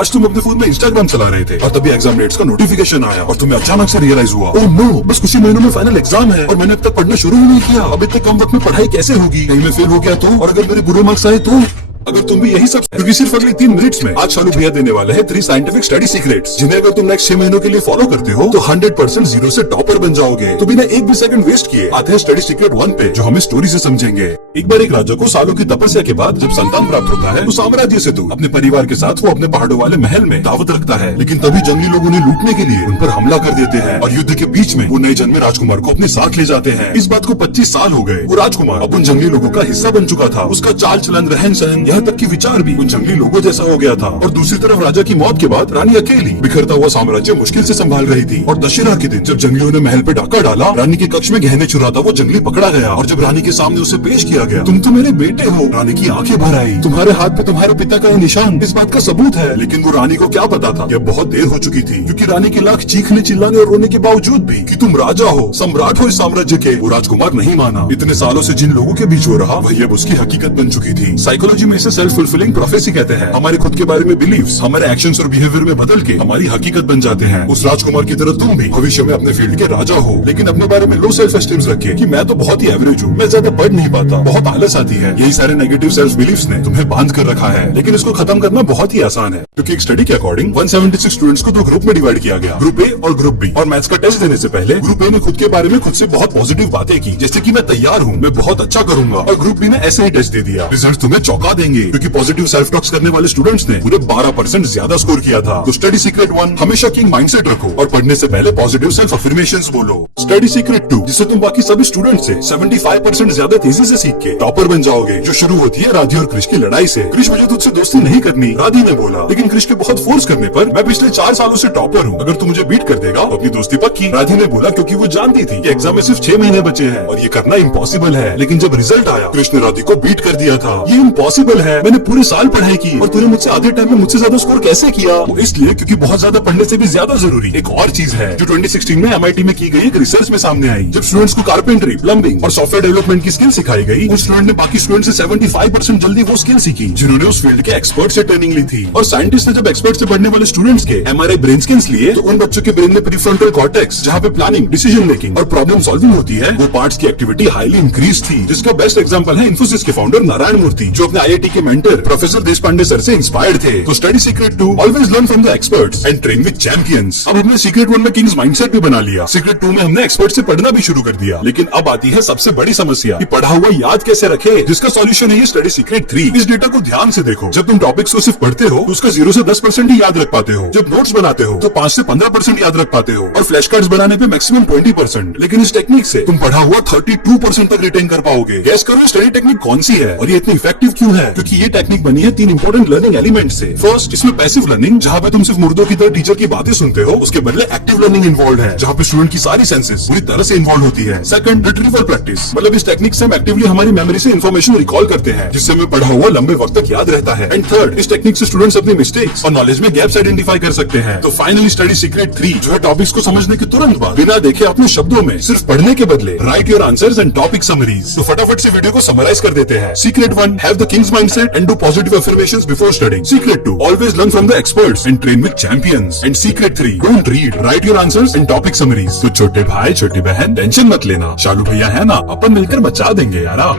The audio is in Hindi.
आज तुम अपने फोन में इंस्टाग्राम चला रहे थे और तभी एग्जाम डेट्स का नोटिफिकेशन आया और तुम्हें अचानक से रियलाइज हुआ, ओह नो, बस कुछ ही महीनों में फाइनल एग्जाम है और मैंने अब तक पढ़ना शुरू ही नहीं किया। अब इतने कम वक्त में पढ़ाई कैसे होगी? कहीं मैं फेल हो गया तो? और अगर मेरे बुरे मार्क्स आए तो? अगर तुम भी यही सब, क्योंकि सिर्फ अगले 3 मिनट्स में आज शालू भैया देने वाले हैं 3 साइंटिफिक स्टडी सीक्रेट्स, जिन्हें अगर तुम नेक्स्ट 6 महीनों के लिए फॉलो करते हो तो 100% जीरो से टॉपर बन जाओगे। तो बिना एक भी सेकंड वेस्ट किए आते हैं स्टडी सीक्रेट 1 पे, जो हमें स्टोरी से समझेंगे। एक बार एक राजा को सालों की तपस्या के बाद जब संतान प्राप्त होता है तो साम्राज्य से तो अपने परिवार के साथ वो अपने पहाड़ों वाले महल में दावत रखता है, लेकिन तभी जंगली लोग उन्हें लूटने के लिए उन पर हमला कर देते हैं और युद्ध के बीच में वो नए जन्मे राजकुमार को अपने साथ ले जाते हैं। इस बात को 25 साल हो गए। वो राजकुमार अब उन जंगली लोगों का हिस्सा बन चुका था। उसका चाल चलन, रहन सहन, यहाँ तक की विचार उन जंगली लोगों जैसा हो गया था। और दूसरी तरफ राजा की मौत के बाद रानी अकेली बिखरता हुआ साम्राज्य मुश्किल से संभाल रही थी। और दशहरा के दिन जब जंगलियों ने महल पे डाका डाला, रानी के कक्ष में गहने चुराता वो जंगली पकड़ा गया और जब रानी के सामने उसे पेश किया गया, तुम तो मेरे बेटे हो, रानी की आंखें भर आई। तुम्हारे हाथ पे तुम्हारे पिता का निशान इस बात का सबूत है। लेकिन वो रानी को क्या पता था, यह बहुत देर हो चुकी थी, क्योंकि रानी के लाख चीखने चिल्लाने और रोने के बावजूद भी कि तुम राजा हो, सम्राट हो इस साम्राज्य के, वो राजकुमार नहीं माना। इतने सालों से जिन लोगों के बीच हो रहा वही अब उसकी हकीकत बन चुकी थी। साइकोलॉजी में इसे सेल्फ फुलफिलिंग प्रोफेसी कहते हैं। हमारे खुद के बारे में बिलीव्स हमारे एक्शंस और बिहेवियर में बदल के हमारी हकीकत बन जाते हैं। उस राजकुमार की तरह तुम भी भविष्य में अपने फील्ड के राजा हो, लेकिन अपने बारे में लो सेल्फ एस्टीम रखे कि मैं तो बहुत ही एवरेज हूँ, मैं ज्यादा पढ़ नहीं पाता, बहुत आलस आती है। यही सारे नेगेटिव सेल्फ बिलीव्स ने तुम्हें बांध कर रखा है। लेकिन इसको खत्म करना बहुत ही आसान है, क्योंकि एक स्टडी के अकॉर्डिंग 176 स्टूडेंट्स को 2 ग्रुप में डिवाइड किया गया, ग्रुप ए और ग्रुप बी। और मैथ्स का टेस्ट देने से पहले ग्रुप ए ने खुद के बारे में खुद से बहुत पॉजिटिव बातें की, जैसे कि मैं तैयार हूँ, मैं बहुत अच्छा करूंगा। और ग्रुप बी ने ऐसे ही टेस्ट दे दिया। रिजल्ट तुम्हें चौंका देंगे, क्योंकि पॉजिटिव सेल्फ टॉक्स करने वाले स्टूडेंट्स ने पूरे 12% ज्यादा स्कोर किया था। तो स्टडी सीक्रेट 1, हमेशा किंग माइंडसेट रखो और पढ़ने से पहले पॉजिटिव सेल्फ अफर्मेशंस बोलो। स्टडी सीक्रेट 2, जिससे तुम बाकी सभी स्टूडेंट से 75% ज्यादा तेजी से सीख के टॉपर बन जाओगे, जो शुरू होती है राधी और क्रिश की लड़ाई से। क्रिश, मुझे तुझसे दोस्ती नहीं करनी, राधी ने बोला, लेकिन क्रिश के बहुत फोर्स करने पर मैं पिछले 4 सालों से टॉपर हूँ, अगर तू मुझे बीट कर देगा तो अपनी दोस्ती पक्की। राधी ने बोला, क्योंकि वो जानती थी कि एग्जाम में सिर्फ 6 महीने बचे हैं और ये करना इम्पॉसिबल है। लेकिन जब रिजल्ट आया, क्रिश ने राधी को बीट कर दिया था। ये इम्पॉसिबल है, मैंने पूरे साल पढ़ाई की और तूने मुझसे आधे टाइम में मुझसे ज्यादा स्कोर कैसे किया? वो इसलिए क्योंकि बहुत ज्यादा पढ़ने से भी ज्यादा जरूरी एक और चीज है, जो 2016 में MIT में की गई एक रिसर्च में सामने आई। जब स्टूडेंट्स को कारपेंटरी, प्लम्बिंग और सॉफ्टवेयर डेवलपमेंट की स्किल सिखाई गई, उस स्टूडेंट ने बाकी स्टूडेंट से 75% जल्दी वो स्किल सीखी जिन्होंने उस फील्ड के एक्सपर्ट से ट्रेनिंग ली थी। और साइंटिस्ट ने जब एक्सपर्ट से पढ़ने वाले स्टूडेंट्स के MRI ब्रेन स्कैन्स लिए, तो उन बच्चों के ब्रेन में प्रीफ्रंटल कॉर्टेक्स, जहाँ पे प्लानिंग, डिसीजन मेकिंग और प्रॉब्लम सॉल्विंग होती है, वो पार्ट्स की एक्टिविटी हाईली इंक्रीज थी। जिसका बेस्ट एग्जांपल है इन्फोसिस के फाउंडर नारायण मूर्ति, जो अपने IIT के मेंटर प्रोफेसर देशपांडे सर से इंस्पायर्ड थे। तो study secret 2, always learn from the experts and train with champions. अब हमने सीक्रेट 1 में किंग्स माइंडसेट भी बना लिया, सीक्रेट 2 में हमने एक्सपर्ट से पढ़ना भी शुरू कर दिया। लेकिन अब आती है सबसे बड़ी समस्या कि पढ़ा हुआ याद कैसे रखे, जिसका सॉल्यूशन है ये स्टडी सीक्रेट 3। इस डेटा को ध्यान से देखो। जब तुम टॉपिक्स को सिर्फ पढ़ते हो तो उसका 0 से 10% ही याद रख पाते हो। जब नोट्स बनाते हो तो 5 से 15% याद रख पाते हो और फ्लैश कार्ड्स बनाने पे मैक्सिमम 20%। लेकिन इस टेक्निक से तुम पढ़ा हुआ 32% तक रिटेन कर पाओगे। गैस करो स्टडी टेक्निक कौन सी है और ये इतनी इफेक्टिव क्यों है? क्योंकि ये टेक्निक बनी है 3 इंपॉर्टेंट लर्निंग एलिमेंट से। फर्स्ट, इसमें पैसिव लर्निंग, जहाँ पे तुम सिर्फ मुर्दों की तरह टीचर की बातें सुनते हो, उसके बदले एक्टिव लर्निंग इन्वॉल्व है, जहाँ पे स्टूडेंट की सारी सेंसेस पूरी तरह से इन्वॉल्व होती है। सेकंड, रिट्रीवल प्रैक्टिस, मतलब इस टेक्निक से हम एक्टिवली हमारी मेमोरी से इन्फॉर्मेशन रिकॉल करते हैं, जिससे हमें पढ़ा हुआ लंबे वक्त तक याद रहता है। एंड थर्ड, इस टेक्निक से स्टूडेंट्स अपनी मिस्टेक्स और नॉलेज में गैप्स आइडेंटिफाई कर सकते हैं। तो फाइनली स्टडी सीक्रेट 3 जो है टॉपिक्स को समझने के तुरंत बाद बिना देखे अपने शब्दों में सिर्फ पढ़ने के बदले right your answers and topic summaries. तो फटाफट से वीडियो को समराइज कर देते हैं। Secret 1, have the Kings mindset and do positive affirmations before studying. Secret 2, always learn from the experts and train with champions. And secret 3, don't read, right your answers and topic summaries. तो छोटे भाई छोटी बहन टेंशन मत लेना, शालू भैया है ना, अपन मिलकर बचा देंगे यारा।